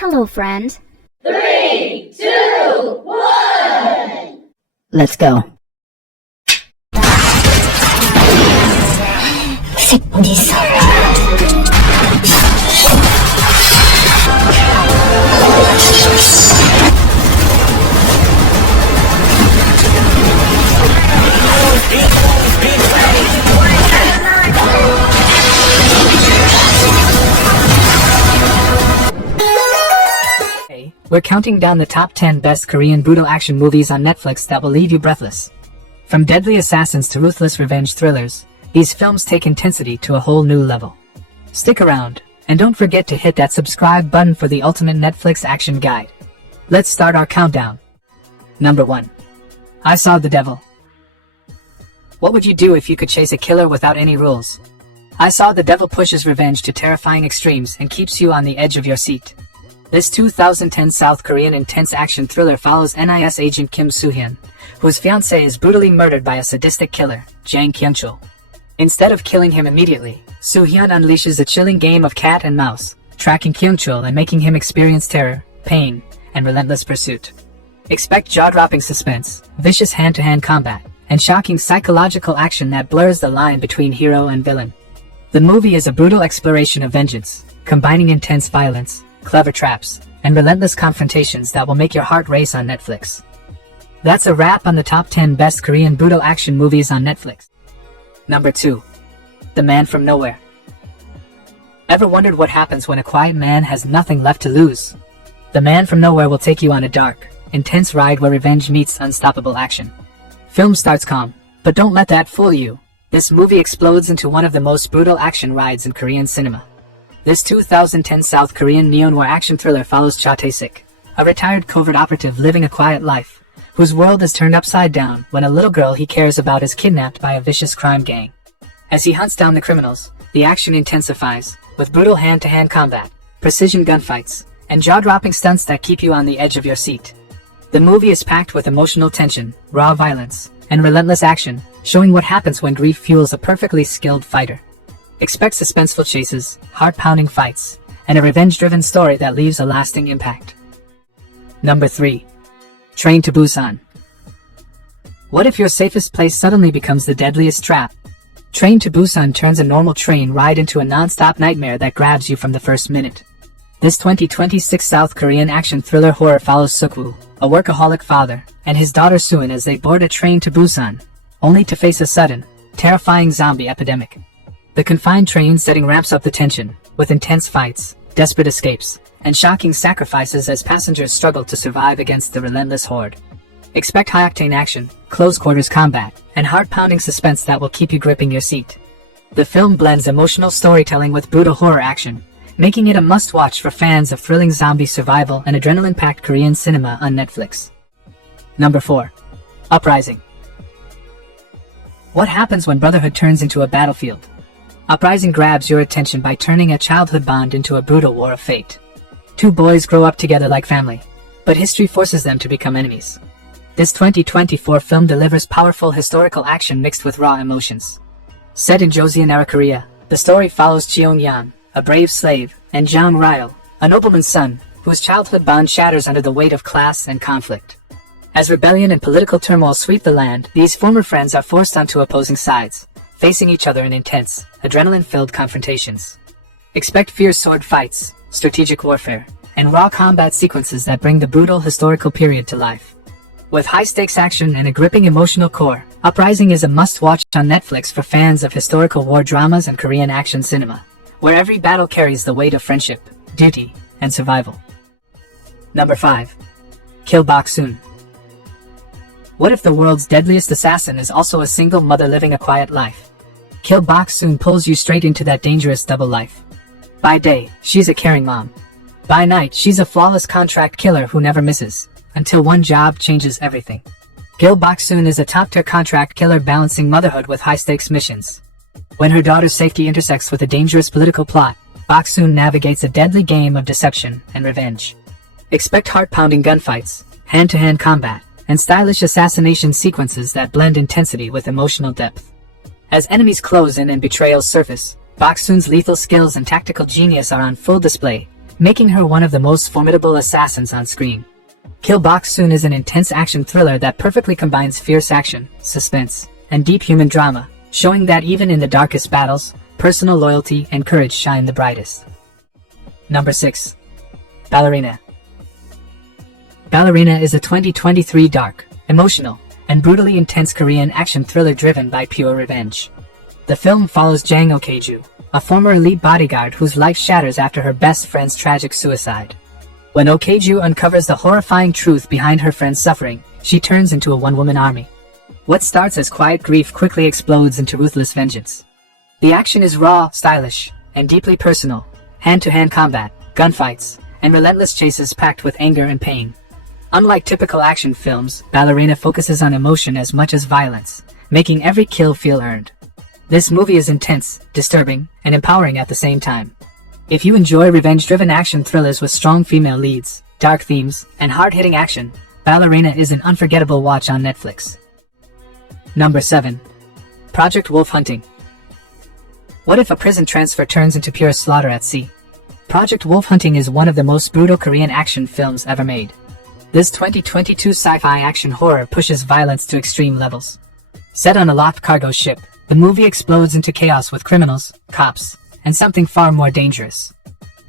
Hello, friend. 3, 2, 1. Let's go. We're counting down the top 10 best Korean brutal action movies on Netflix that will leave you breathless. From deadly assassins to ruthless revenge thrillers, these films take intensity to a whole new level. Stick around, and don't forget to hit that subscribe button for the ultimate Netflix action guide. Let's start our countdown. Number 1. I Saw the Devil. What would you do if you could chase a killer without any rules? I Saw the Devil pushes revenge to terrifying extremes and keeps you on the edge of your seat. This 2010 South Korean intense action thriller follows NIS agent Kim Soo-hyun, whose fiancée is brutally murdered by a sadistic killer, Jang Kyung-chul. Instead of killing him immediately, Soo-hyun unleashes a chilling game of cat and mouse, tracking Kyung-chul and making him experience terror, pain, and relentless pursuit. Expect jaw-dropping suspense, vicious hand-to-hand combat, and shocking psychological action that blurs the line between hero and villain. The movie is a brutal exploration of vengeance, combining intense violence, clever traps, and relentless confrontations that will make your heart race on Netflix. That's a wrap on the top 10 best Korean brutal action movies on Netflix. Number 2. The Man from Nowhere. Ever wondered what happens when a quiet man has nothing left to lose? The Man from Nowhere will take you on a dark, intense ride where revenge meets unstoppable action. Film starts calm, but don't let that fool you. This movie explodes into one of the most brutal action rides in Korean cinema. This 2010 South Korean neo-noir action thriller follows Cha Tae-sik, a retired covert operative living a quiet life, whose world is turned upside down when a little girl he cares about is kidnapped by a vicious crime gang. As he hunts down the criminals, the action intensifies, with brutal hand-to-hand combat, precision gunfights, and jaw-dropping stunts that keep you on the edge of your seat. The movie is packed with emotional tension, raw violence, and relentless action, showing what happens when grief fuels a perfectly skilled fighter. Expect suspenseful chases, heart-pounding fights, and a revenge-driven story that leaves a lasting impact. Number 3. Train to Busan. What if your safest place suddenly becomes the deadliest trap? Train to Busan turns a normal train ride into a non-stop nightmare that grabs you from the first minute. This 2026 South Korean action thriller horror follows Suk-woo, a workaholic father, and his daughter Soon as they board a train to Busan, only to face a sudden, terrifying zombie epidemic. The confined train setting ramps up the tension, with intense fights, desperate escapes, and shocking sacrifices as passengers struggle to survive against the relentless horde. Expect high-octane action, close-quarters combat, and heart-pounding suspense that will keep you gripping your seat. The film blends emotional storytelling with brutal horror action, making it a must-watch for fans of thrilling zombie survival and adrenaline-packed Korean cinema on Netflix. Number 4. Uprising. What happens when brotherhood turns into a battlefield? Uprising grabs your attention by turning a childhood bond into a brutal war of fate. Two boys grow up together like family, but history forces them to become enemies. This 2024 film delivers powerful historical action mixed with raw emotions. Set in Joseon-era Korea, the story follows Cheon-yan, a brave slave, and Jang Ryul, a nobleman's son, whose childhood bond shatters under the weight of class and conflict. As rebellion and political turmoil sweep the land, these former friends are forced onto opposing sides, facing each other in intense, adrenaline-filled confrontations. Expect fierce sword fights, strategic warfare, and raw combat sequences that bring the brutal historical period to life. With high-stakes action and a gripping emotional core, Uprising is a must-watch on Netflix for fans of historical war dramas and Korean action cinema, where every battle carries the weight of friendship, duty, and survival. Number 5. Kill Bok-soon. What if the world's deadliest assassin is also a single mother living a quiet life? Kill Bok-soon pulls you straight into that dangerous double life. By day, she's a caring mom. By night, she's a flawless contract killer who never misses, until one job changes everything. Kill Bok-soon is a top-tier contract killer balancing motherhood with high-stakes missions. When her daughter's safety intersects with a dangerous political plot, Bok-soon navigates a deadly game of deception and revenge. Expect heart-pounding gunfights, hand-to-hand combat, and stylish assassination sequences that blend intensity with emotional depth. As enemies close in and betrayals surface, Bok-soon's lethal skills and tactical genius are on full display, making her one of the most formidable assassins on screen. Kill Box Soon is an intense action thriller that perfectly combines fierce action, suspense, and deep human drama, showing that even in the darkest battles, personal loyalty and courage shine the brightest. Number 6. Ballerina. Ballerina is a 2023 dark, emotional, and brutally intense Korean action thriller driven by pure revenge. The film follows Jang Ok-ju, a former elite bodyguard whose life shatters after her best friend's tragic suicide. When Ok-ju uncovers the horrifying truth behind her friend's suffering, she turns into a one-woman army. What starts as quiet grief quickly explodes into ruthless vengeance. The action is raw, stylish, and deeply personal. Hand-to-hand combat, gunfights, and relentless chases packed with anger and pain. Unlike typical action films, Ballerina focuses on emotion as much as violence, making every kill feel earned. This movie is intense, disturbing, and empowering at the same time. If you enjoy revenge-driven action thrillers with strong female leads, dark themes, and hard-hitting action, Ballerina is an unforgettable watch on Netflix. Number 7. Project Wolf Hunting. What if a prison transfer turns into pure slaughter at sea? Project Wolf Hunting is one of the most brutal Korean action films ever made. This 2022 sci-fi action horror pushes violence to extreme levels. Set on a locked cargo ship, the movie explodes into chaos with criminals, cops, and something far more dangerous.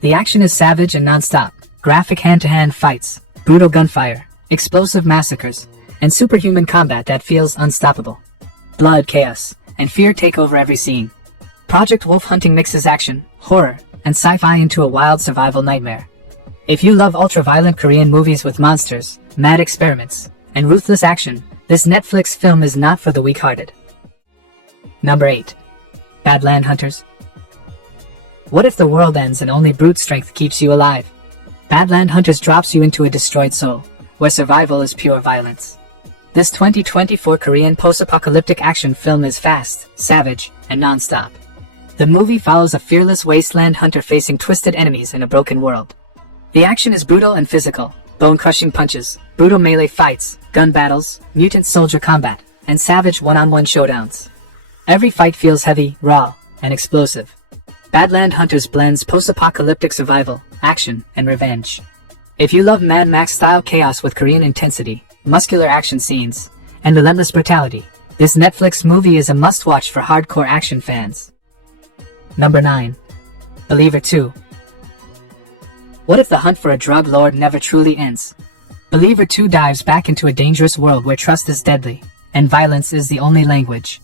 The action is savage and non-stop. Graphic hand-to-hand fights, brutal gunfire, explosive massacres, and superhuman combat that feels unstoppable. Blood, chaos, and fear take over every scene. Project Wolf Hunting mixes action, horror, and sci-fi into a wild survival nightmare. If you love ultra-violent Korean movies with monsters, mad experiments, and ruthless action, this Netflix film is not for the weak-hearted. Number 8. Badland Hunters. What if the world ends and only brute strength keeps you alive? Badland Hunters drops you into a destroyed soul, where survival is pure violence. This 2024 Korean post-apocalyptic action film is fast, savage, and non-stop. The movie follows a fearless wasteland hunter facing twisted enemies in a broken world. The action is brutal and physical, bone-crushing punches, brutal melee fights, gun battles, mutant soldier combat, and savage one-on-one showdowns. Every fight feels heavy, raw, and explosive. Badland Hunters blends post-apocalyptic survival, action, and revenge. If you love Mad Max-style chaos with Korean intensity, muscular action scenes, and relentless brutality, this Netflix movie is a must-watch for hardcore action fans. Number 9. Believer 2. What if the hunt for a drug lord never truly ends? Believer 2 dives back into a dangerous world where trust is deadly, and violence is the only language.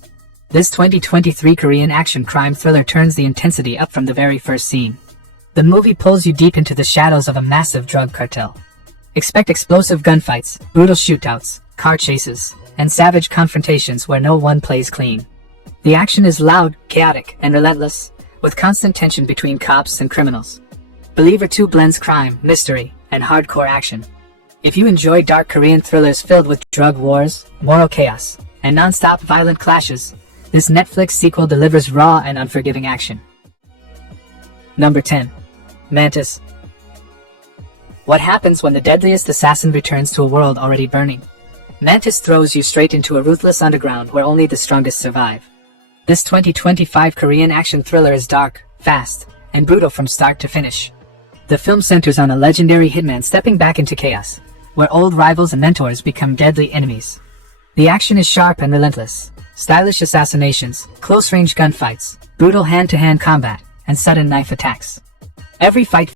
This 2023 Korean action crime thriller turns the intensity up from the very first scene. The movie pulls you deep into the shadows of a massive drug cartel. Expect explosive gunfights, brutal shootouts, car chases, and savage confrontations where no one plays clean. The action is loud, chaotic, and relentless, with constant tension between cops and criminals. Believer 2 blends crime, mystery, and hardcore action. If you enjoy dark Korean thrillers filled with drug wars, moral chaos, and non-stop violent clashes, this Netflix sequel delivers raw and unforgiving action. Number 10. Mantis. What happens when the deadliest assassin returns to a world already burning? Mantis throws you straight into a ruthless underground where only the strongest survive. This 2025 Korean action thriller is dark, fast, and brutal from start to finish. The film centers on a legendary hitman stepping back into chaos, where old rivals and mentors become deadly enemies. The action is sharp and relentless. Stylish assassinations, close-range gunfights, brutal hand-to-hand combat, and sudden knife attacks. Every fight